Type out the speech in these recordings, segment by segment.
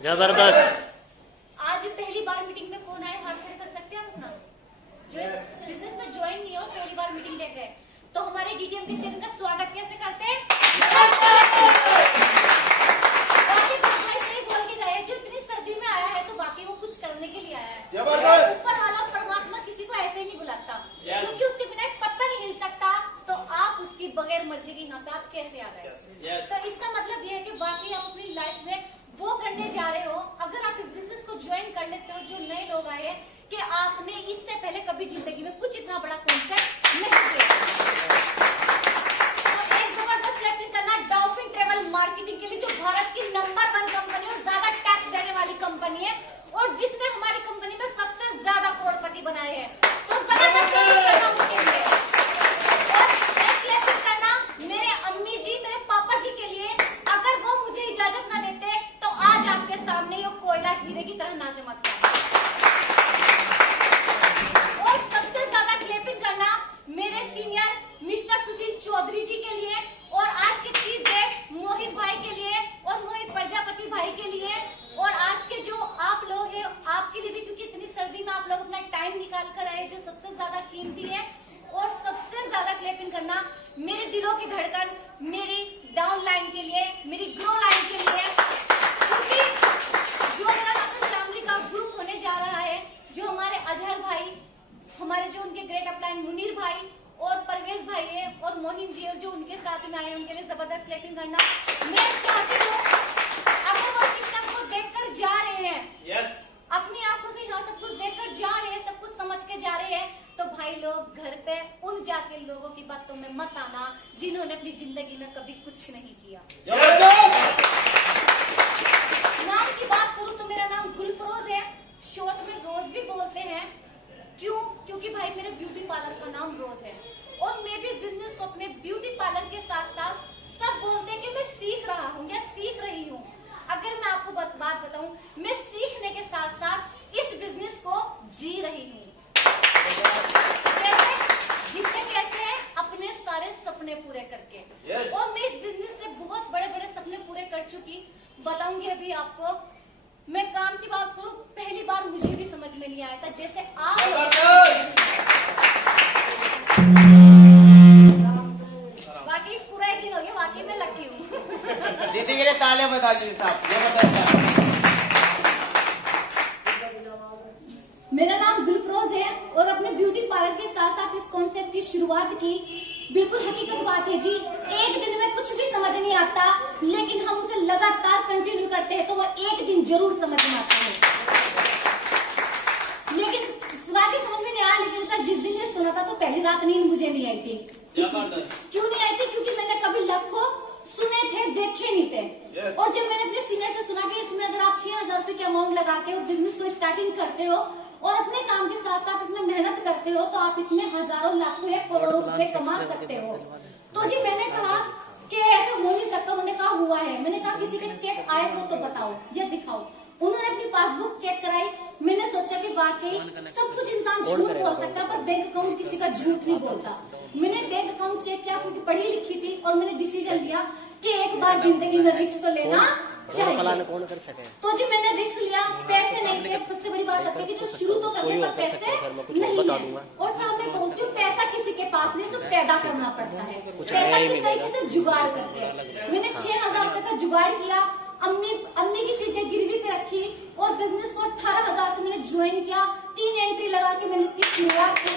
जबरदस्त। आज पहली बार मीटिंग में कौन आए, हाथ खड़े कर सकते हैं अपना, जो इस बिजनेस में ज्वाइन नहीं हो, पहली बार मीटिंग देख रहे हैं, तो हमारे डीटीएम के शेयर का स्वागत कैसे करते हैं? बोल के गए, जो इतनी सर्दी में आया है तो वाकई वो कुछ करने के लिए आया है। जबरदस्त। ऊपर वाला परमात्मा किसी को ऐसे ही नहीं बुलाता, क्योंकि उसके बिना एक पत्ता नहीं हिल सकता, तो आप उसकी बगैर मर्जी के यहाँ पे आप कैसे आ गए? तो इसका मतलब ये है कि वाकई आप अपनी लाइफ में वो करने जा रहे हो। अगर आप इस बिजनेस को ज्वाइन कर लेते हो, जो नए लोग आए हैं, कि आपने इससे पहले कभी जिंदगी में कुछ इतना बड़ा कॉन्सेप्ट नहीं किया, तो एक जबरदस्त सेलेक्ट करना डॉल्फिन ट्रेवल मार्केटिंग के लिए, जो भारत की नंबर 1 कंपनी और ज्यादा टैक्स देने वाली कंपनी है, और जिसने हमारी कंपनी में सबसे ज्यादा करोड़पति बनाए हैं, तो जबरदस्त करना उनके लिए। और सेलेक्ट करना मेरे अम्मी जी, मेरे पापा जी के लिए, अगर वो मुझे इजाजत न देते तो आज आपके सामने ये कोयला हीरे की तरह ना चमकता। और सबसे ज्यादा क्लैपिंग करना मेरे सीनियर मिस्टर सुशील चौधरी जी के लिए, और आज के चीफ गेस्ट मोहित भाई के लिए, और मोहित प्रजापति भाई के लिए, और आज के जो आप लोग हैं आपके लिए भी, क्योंकि इतनी सर्दी में आप लोग अपना टाइम निकाल कर आए, जो सबसे ज्यादा कीमती है। और सबसे ज्यादा क्लैपिंग करना मेरे दिलों की धड़कन, मेरी डाउन लाइन के लिए, मेरी ग्रो लाइन के लिए, क्योंकि जो मेरा डॉक्टर शामली का ग्रुप होने जा रहा है, जो हमारे अजहर भाई, हमारे जो उनके ग्रेट अपलाइन मुनीर भाई और परवेज भाई है, और मोहिन जी, और जो उनके साथ में आए, उनके लिए जबरदस्त क्लैपिंग करना। मैं चाहती हूँ अगर वो सिस्टम को देखकर जा रहे हैं, अपनी आंखों से यहाँ सब कुछ देखकर जा रहे हैं, सब कुछ समझ के जा रहे हैं, तो भाई लोग घर पे उन जाके लोगों की बातों में मत आना जिन्होंने अपनी जिंदगी में कभी कुछ नहीं किया। नाम की बात करूं तो मेरा नाम गुलफरोज है, शॉर्ट में रोज भी बोलते हैं। क्यों? क्योंकि भाई मेरे ब्यूटी पार्लर का नाम रोज है, और मैं भी इस बिजनेस को अपने ब्यूटी पार्लर के साथ साथ सब बोलते हैं कि मैं सीख रहा हूँ या सीख रही हूँ। अगर मैं आपको बात बताऊं, मैं सीखने के साथ साथ इस बिजनेस को जी रही हूँ। कैसे जीते? कैसे? अपने सारे सपने पूरे करके। और मैं इस बिजनेस से बहुत बड़े बड़े सपने पूरे कर चुकी, बताऊंगी अभी आपको। मैं काम की बात करूं, पहली बार मुझे भी समझ में नहीं आया था, जैसे आप वाकई पूरा एक दिन हो गया, वाकई में लकी हूँ। दीदी के लिए ताले बता दीजिए साहब। मेरा नाम गुलफरोज है, और अपने ब्यूटी पार्लर के साथ साथ इस कॉन्सेप्ट की शुरुआत की। बिल्कुल हकीकत बात है जी, एक दिन में कुछ भी समझ नहीं आता, लेकिन हम उसे लगातार कंटिन्यू करते हैं तो वो एक दिन जरूर समझ में आता है। लेकिन वाकई समझ में नहीं आया, लेकिन सर जिस दिन ये सुना था तो पहली रात नींद मुझे नहीं आई थी। क्यों नहीं आई थी? क्योंकि मैंने कभी लाखों सुने थे, देखे नहीं थे। और जब मैंने अपने सीनियर से सुना कि इसमें अगर आप 6,000 रुपए की अमाउंट लगा के बिजनेस को स्टार्टिंग करते हो और अपने काम के साथ साथ इसमें मेहनत करते हो, तो आप इसमें हजारों लाखों या करोड़ों रुपए कमा सकते हो। तो जी मैंने कहा कि ऐसा हो नहीं सकता। उन्होंने कहा हुआ है। मैंने कहा किसी के चेक आए हो तो बताओ या दिखाओ। उन्होंने अपनी पासबुक चेक कराई। मैंने सोचा कि वाकई सब कुछ इंसान झूठ बोल सकता है, पर बैंक अकाउंट किसी का झूठ नहीं बोलता। मैंने बैंक अकाउंट चेक किया, क्योंकि पढ़ी लिखी थी, और मैंने डिसीजन लिया कि एक बार जिंदगी में रिस्क तो लेना चाहिए। कौन कर सके। तो जी मैंने रिस्क लिया। पैसे नहीं थे, सबसे बड़ी बात होती है कि जो शुरू तो करने पर पैसे नहीं है। और साहब मैं कहूँ पैसा किसी के पास नहीं, सब पैदा करना पड़ता है। पैसा किस तरीके से जुगाड़ करते हैं। मैंने 6,000 रुपए का जुगाड़ किया, अम्मी की चीजें गिरवी पे रखी, और बिजनेस को 18,000 से मैंने ज्वाइन किया। 3 एंट्री लगा के मैंने इसकी शुरुआत की,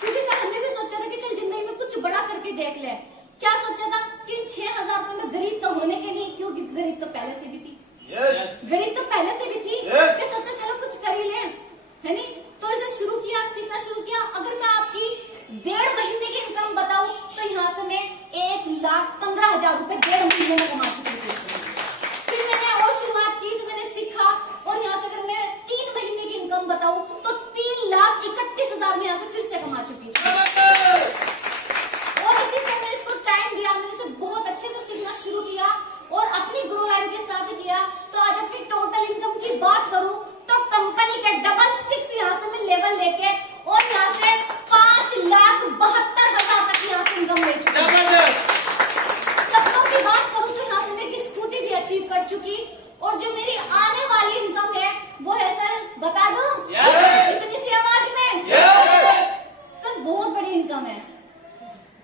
क्योंकि सर हमने भी सोचा था कि चल जिंदगी में कुछ बड़ा करके देख ले। क्या सोचा था कि 6,000 रुपए में गरीब तो होने के नहीं, क्योंकि गरीब तो पहले से भी थी। गरीब तो पहले से भी थी। तो सोचा चलो कुछ कर ही ले, है नी? तो इसे शुरू किया, सीखना शुरू किया। अगर मैं आपकी 1.5 महीने की इनकम बताऊं तो यहाँ से मैं 1,15,000 रुपए 1.5 महीने में कमा चुकी थी। फिर मैंने और शुरुआत की, इसे मैंने सीखा, और यहाँ से अगर मैं 3 महीने की इनकम बताऊं तो 3,31,000 में यहाँ से फिर से कमा चुकी थी। और इसी से मैंने इसको टाइम दिया, मैंने इसे बहुत अच्छे से सीखना शुरू किया, और अपनी ग्रो लाइन के साथ किया। तो आज अपनी टोटल इनकम की बात करूं तो कंपनी के 6 यहाँ से मैं लेवल लेके, और यहाँ से 5,72,000 तक यहाँ से इनकम ले चुकी हूँ। सपनों की बात करूं तो यहाँ से अचीव कर चुकी, और जो मेरी आने वाली इनकम है वो है सर, बता दूं इतनी सी आवाज में, सर बहुत बड़ी इनकम है।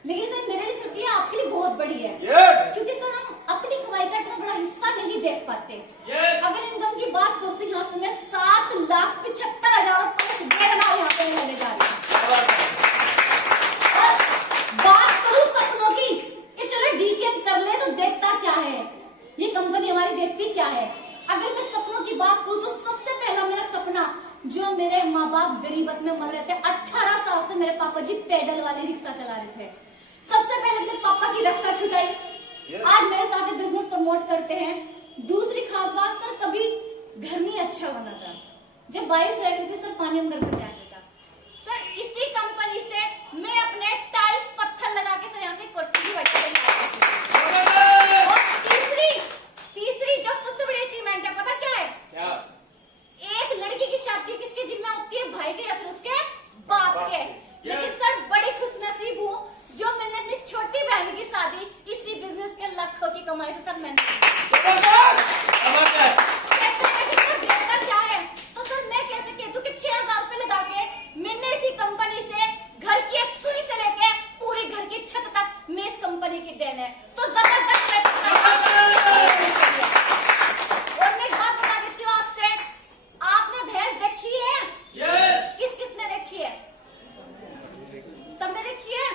लेकिन सर मेरे लिए छोटी है, आपके लिए बहुत बड़ी है, क्योंकि सर हम अपनी कमाई का इतना बड़ा हिस्सा नहीं देख पाते। अगर इनकम की बात करूं तो यहाँ से मैं 7,75,000 और 5 यहाँ पे लेने जा रही हूँ। और बात करूं सपनों की कि चलो डीकेएम कर ले तो देखता क्या है, ये कंपनी हमारी देखती क्या है। अगर मैं सपनों की बात करूं तो सबसे पहला मेरा सपना, जो मेरे माँ बाप गरीबत में मर रहे थे, 18 साल से मेरे पापा जी पैडल वाली रिक्शा चला रहे थे, सबसे पहले अपने पापा की रक्षा छुटाई, आज मेरे साथ बिजनेस प्रमोट करते हैं। दूसरी खास बात सर, कभी घर नहीं अच्छा बना था, जब बारिश हो रही थी सर पानी अंदर घुस जाता था। सर इसी कंपनी से मैं अपने टाइल्स पत्थर लगा के सर यहाँ से कोठी की बैठी और तीसरी जो सबसे बड़ी अचीवमेंट है पता क्या है? क्या? एक लड़की की शादी किसके जिम्मे होती है, भाई के या फिर उसके बाप के। लेकिन सर बड़ी खुशनसीब हूँ जो मैंने अपनी छोटी बहन की शादी इसी बिजनेस के लाखों की कमाई से सर मैंने क्या है, तो सर मैं कैसे कह दूं कि 6,000 रुपए लगा के मैंने इसी कंपनी से घर की एक सुई से लेके पूरी घर की छत तक मैं इस कंपनी की देन है, तो जबरदस्त। और मैं एक बात बता देती हूँ आपसे, आपने भैंस देखी है? किसने देखी है? सबने देखी है?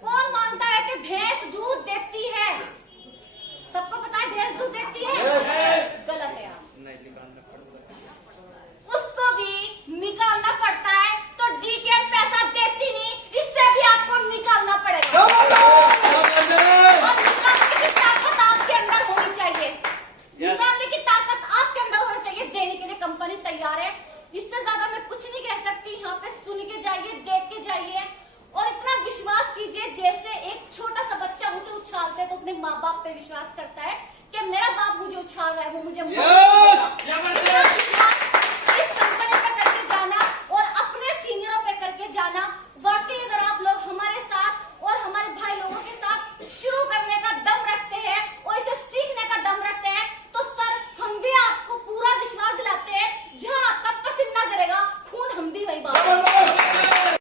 कौन मानता है कि भैंस दूध देती है? सबको पता है भैंस दूध देती है? गलत है आप, उसको भी निकालना पड़ता है, तो डीकेएम पैसा देती नहीं, इससे भी आपको निकालना पड़ेगा। और निकालने की ताकत आपके अंदर होनी चाहिए, निकालने की ताकत आपके अंदर होनी चाहिए, देने के लिए कंपनी तैयार है। इससे ज्यादा मैं कुछ नहीं कह सकती, यहाँ पे सुन के जाइए, देख के जाइए, और इतना विश्वास कीजिए जैसे एक छोटा सा बच्चा उसे उछालते है तो अपने माँ बाप पे विश्वास करता है कि मेरा बाप मुझे उछाल रहा है, वो मुझे